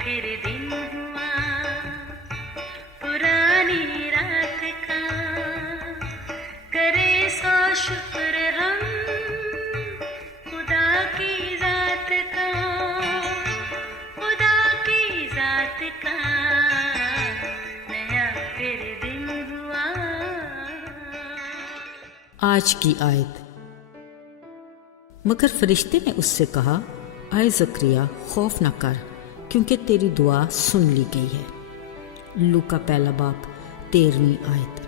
پھر دن ہوا پرانی رات کا، کرے سو شکر ہم خدا کی ذات کا، خدا کی ذات کا نیا پھر دن ہوا۔ آج کی آیت۔ مگر فرشتے نے اس سے کہا، اے زکریا خوف نہ کر، کیونکہ تیری دعا سن لی گئی ہے۔ لوکا پہلا باب 13ویں آیت۔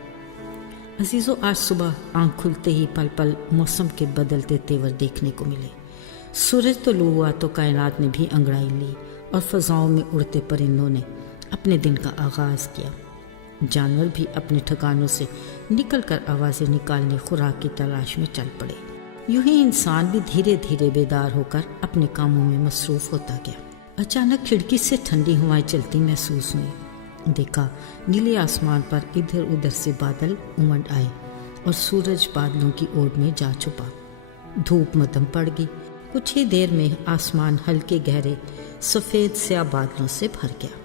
عزیزو، آج صبح آنکھ کھلتے ہی پل پل موسم کے بدلتے تیور دیکھنے کو ملے۔ سورج طلوع ہوا تو کائنات نے بھی انگڑائی لی اور فضاؤں میں اڑتے پرندوں نے اپنے دن کا آغاز کیا۔ جانور بھی اپنے ٹھکانوں سے نکل کر آوازیں نکالنے خوراک کی تلاش میں چل پڑے۔ یوں ہی انسان بھی دھیرے دھیرے بیدار ہو کر اپنے کاموں میں مصروف ہوتا گیا۔ اچانک کھڑکی سے ٹھنڈی ہوائیں چلتی محسوس ہوئیں۔ دیکھا نیلے آسمان پر ادھر ادھر سے بادل امڑ آئے اور سورج بادلوں کی اوٹ میں جا چھپا۔ دھوپ مدھم پڑ گئی۔ کچھ ہی دیر میں آسمان ہلکے گہرے سفید سیاہ بادلوں سے بھر گیا۔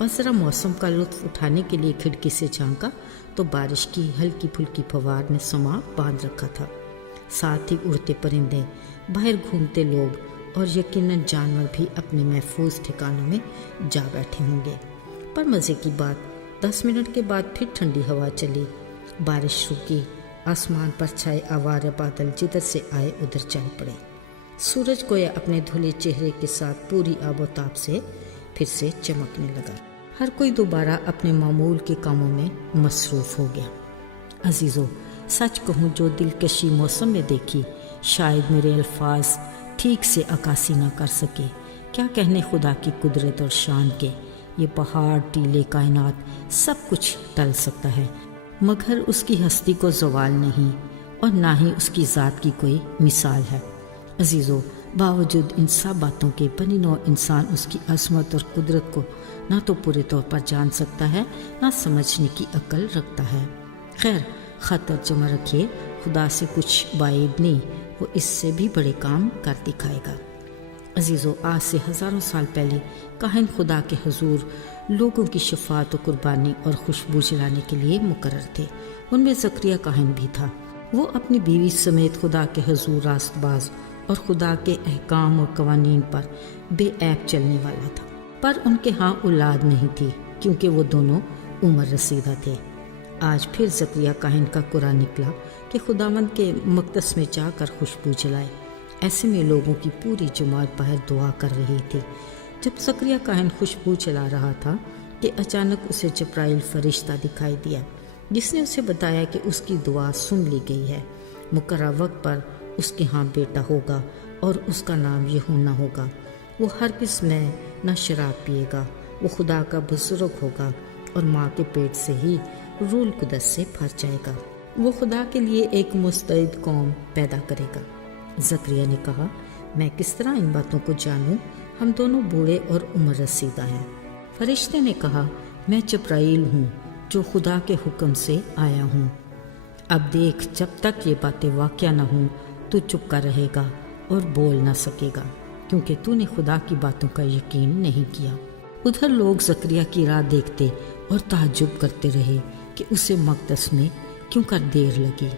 بس ذرا موسم کا لطف اٹھانے کے لیے کھڑکی سے جھانکا تو بارش کی ہلکی پھلکی فوار نے سما باندھ رکھا تھا۔ ساتھ ہی اڑتے پرندے، باہر گھومتے لوگ اور یقیناً جانور بھی اپنے محفوظ ٹھکانوں میں جا بیٹھے ہوں گے۔ پر مزے کی بات، 10 منٹ کے بعد پھر ٹھنڈی ہوا چلی، بارش رکی، آسمان پر چھائے آوارہ بادل جدھر سے آئے ادھر چل پڑے۔ سورج گویا اپنے دھلے چہرے کے ساتھ پوری آب و تاب سے پھر سے چمکنے لگا۔ ہر کوئی دوبارہ اپنے معمول کے کاموں میں مصروف ہو گیا۔ عزیزو، سچ کہوں جو دلکشی موسم میں دیکھی شاید میرے الفاظ ٹھیک سے عکاسی نہ کر سکے۔ کیا کہنے خدا کی قدرت اور شان کے، یہ پہاڑ ٹیلے کائنات سب کچھ ٹل سکتا ہے مگر اس کی ہستی کو زوال نہیں اور نہ ہی اس کی ذات کی کوئی مثال ہے۔ عزیزو، باوجود ان سب باتوں کے بنی نوع انسان اس کی عظمت اور قدرت کو نہ تو پورے طور پر جان سکتا ہے، نہ سمجھنے کی عقل رکھتا ہے۔ خیر، خطر جمع رکھیے، خدا سے کچھ بعید نہیں، وہ اس سے بھی بڑے کام کر دکھائے گا۔ عزیزو، آج سے ہزاروں سال پہلے کاہن خدا کے حضور لوگوں کی شفاعت و قربانی اور خوشبو جلانے کے لیے مقرر تھے۔ ان میں زکریا کاہن بھی تھا۔ وہ اپنی بیوی سمیت خدا کے حضور راست باز اور خدا کے احکام اور قوانین پر بے عیب چلنے والا تھا، پر ان کے ہاں اولاد نہیں تھی کیونکہ وہ دونوں عمر رسیدہ تھے۔ آج پھر زکریا کاہن کا قرآن نکلا کہ خداوند کے مقدس میں جا کر خوشبو جلائے۔ ایسے میں لوگوں کی پوری جماعت باہر دعا کر رہی تھی۔ جب زکریا کاہن خوشبو چلا رہا تھا کہ اچانک اسے جبرائیل فرشتہ دکھائی دیا، جس نے اسے بتایا کہ اس کی دعا سن لی گئی ہے۔ مقررہ وقت پر اس کے ہاں بیٹا ہوگا اور اس کا نام یحونا ہوگا۔ وہ ہرگز میں نہ شراب پیے گا، وہ خدا کا بزرگ ہوگا اور ماں کے پیٹ سے ہی روح القدس سے بھر جائے گا۔ وہ خدا کے لیے ایک مستعد قوم پیدا کرے گا۔ زکریا نے کہا، میں کس طرح ان باتوں کو جانوں؟ ہم دونوں بوڑھے اور عمر رسیدہ ہیں۔ فرشتے نے کہا، میں جبرائیل ہوں جو خدا کے حکم سے آیا ہوں۔ اب دیکھ، جب تک یہ باتیں واقع نہ ہوں تو چپ کر رہے گا اور بول نہ سکے گا، کیونکہ تو نے خدا کی باتوں کا یقین نہیں کیا۔ ادھر لوگ زکریا کی راہ دیکھتے اور تعجب کرتے رہے کہ اسے مقدس میں کیوں کر دیر لگی۔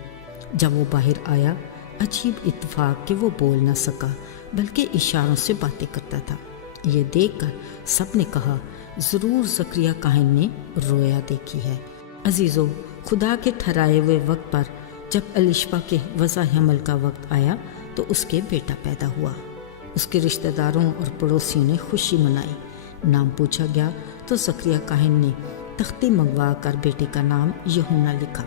جب وہ باہر آیا، عجیب اتفاق کہ وہ بول نہ سکا بلکہ اشاروں سے باتیں کرتا تھا۔ یہ دیکھ کر سب نے کہا، ضرور زکریا کاہن نے رویا دیکھی ہے۔ عزیزو، خدا کے ٹھہرائے ہوئے وقت پر جب الشبا کے وضع حمل کا وقت آیا تو اس کے بیٹا پیدا ہوا۔ اس کے رشتہ داروں اور پڑوسیوں نے خوشی منائی۔ نام پوچھا گیا تو زکریا کاہن نے تختی منگوا کر بیٹے کا نام یحونا لکھا۔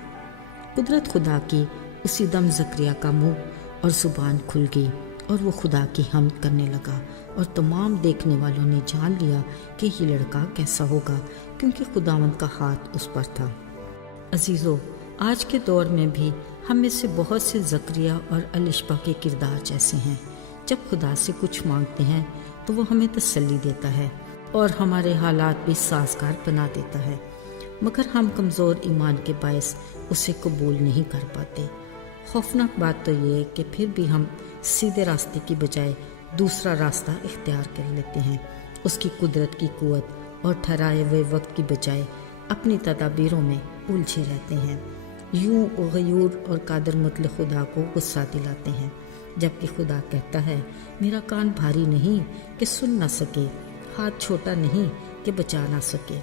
قدرت خدا کی، اسی دم زکریا کا منہ اور زبان کھل گئی اور وہ خدا کی حمد کرنے لگا، اور تمام دیکھنے والوں نے جان لیا کہ یہ لڑکا کیسا ہوگا، کیونکہ خداوند کا ہاتھ اس پر تھا۔ عزیزو، آج کے دور میں بھی ہم میں سے بہت سے زکریا اور الشبا کے کردار جیسے ہیں۔ جب خدا سے کچھ مانگتے ہیں تو وہ ہمیں تسلی دیتا ہے اور ہمارے حالات بھی سازگار بنا دیتا ہے، مگر ہم کمزور ایمان کے باعث اسے قبول نہیں کر پاتے۔ خوفناک بات تو یہ ہے کہ پھر بھی ہم سیدھے راستے کی بجائے دوسرا راستہ اختیار کر لیتے ہیں اس کی قدرت کی قوت اور ٹھہرائے ہوئے وقت کی بجائے اپنی تدابیروں میں الجھے رہتے ہیں، یوں غیور اور قادر مطلق خدا کو غصہ دلاتے ہیں، جبکہ خدا کہتا ہے میرا کان بھاری نہیں کہ سن نہ سکے، ہاتھ چھوٹا نہیں کہ بچا نہ سکے۔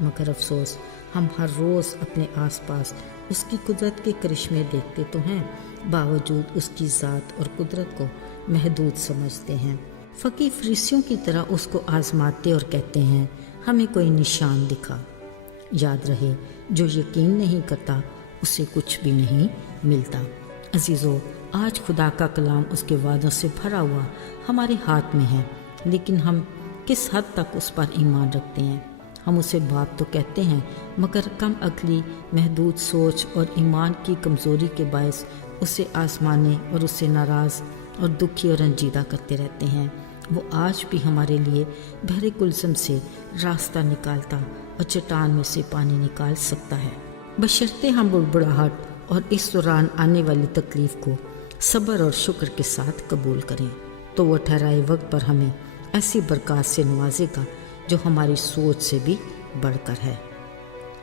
مگر افسوس ہم ہر روز اپنے آس پاس اس کی قدرت کے کرشمے دیکھتے تو ہیں، باوجود اس کی ذات اور قدرت کو محدود سمجھتے ہیں۔ فقیہ فریسیوں کی طرح اس کو آزماتے اور کہتے ہیں ہمیں کوئی نشان دکھا۔ یاد رہے جو یقین نہیں کرتا اسے کچھ بھی نہیں ملتا۔ عزیزو، آج خدا کا کلام اس کے وعدوں سے بھرا ہوا ہمارے ہاتھ میں ہے، لیکن ہم کس حد تک اس پر ایمان رکھتے ہیں؟ ہم اسے بات تو کہتے ہیں، مگر کم عقلی، محدود سوچ اور ایمان کی کمزوری کے باعث اسے آزمانے اور اسے ناراض اور دکھی اور رنجیدہ کرتے رہتے ہیں۔ وہ آج بھی ہمارے لیے بحر کلثم سے راستہ نکالتا اور چٹان میں سے پانی نکال سکتا ہے، بشرطے ہم بڑبڑاہٹ اور اس دوران آنے والی تکلیف کو صبر اور شکر کے ساتھ قبول کریں، تو وہ ٹھہرائے وقت پر ہمیں ایسی برکات سے نوازے گا جو ہماری سوچ سے بھی بڑھ کر ہے۔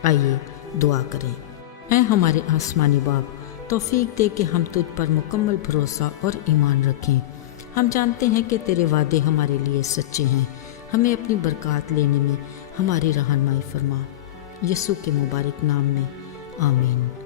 آئیے دعا کریں۔ اے ہمارے آسمانی باپ، توفیق دے کہ ہم تجھ پر مکمل بھروسہ اور ایمان رکھیں۔ ہم جانتے ہیں کہ تیرے وعدے ہمارے لیے سچے ہیں، ہمیں اپنی برکات لینے میں ہماری رہنمائی فرما۔ یسوع کے مبارک نام میں آمین۔